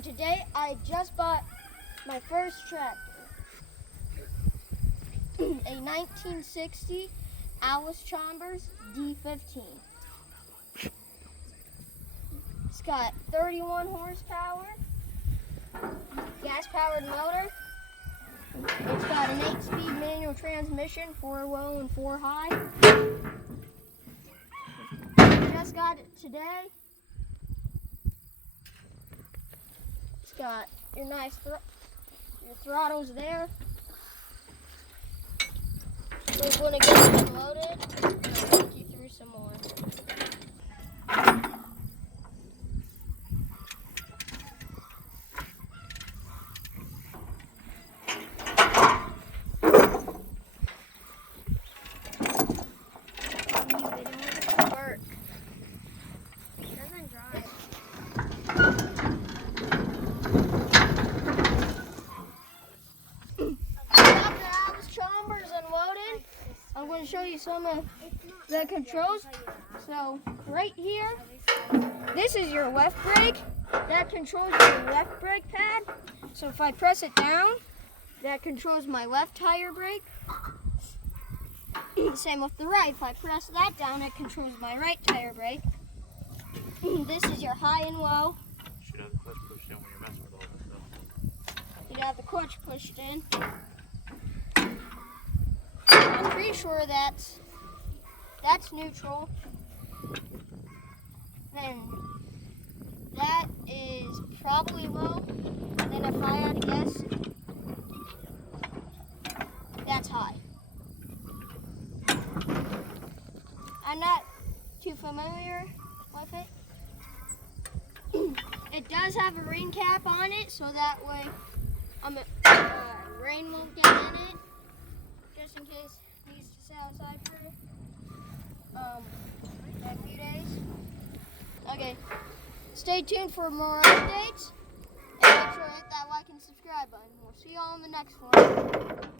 And today I just bought my first tractor. A 1960 Allis Chalmers D15. It's got 31 horsepower, gas-powered motor. It's got an 8-speed manual transmission, 4 low and 4 high. Just got it today. It's got your nice your throttles there. We're going to get it unloaded and I'll take you through some more. Work. It doesn't drive. After Allis Chalmers unloaded, I'm going to show you some of the controls. So right here, this is your left brake. That controls your left brake pad. So if I press it down, that controls my left tire brake. Same with the right. If I press that down, it controls my right tire brake. This is your high and low. You should have the clutch pushed in when you're messing with all this stuff. You'd have the clutch pushed in. I'm pretty sure that's neutral. Then that is probably low. And then if I had to guess, that's high. I'm not too familiar with it. It does have a rain cap on it, so that way rain won't get in it, just in case it needs to sit outside for a few days. Okay, stay tuned for more updates, and make sure to hit that like and subscribe button. We'll see you all in the next one.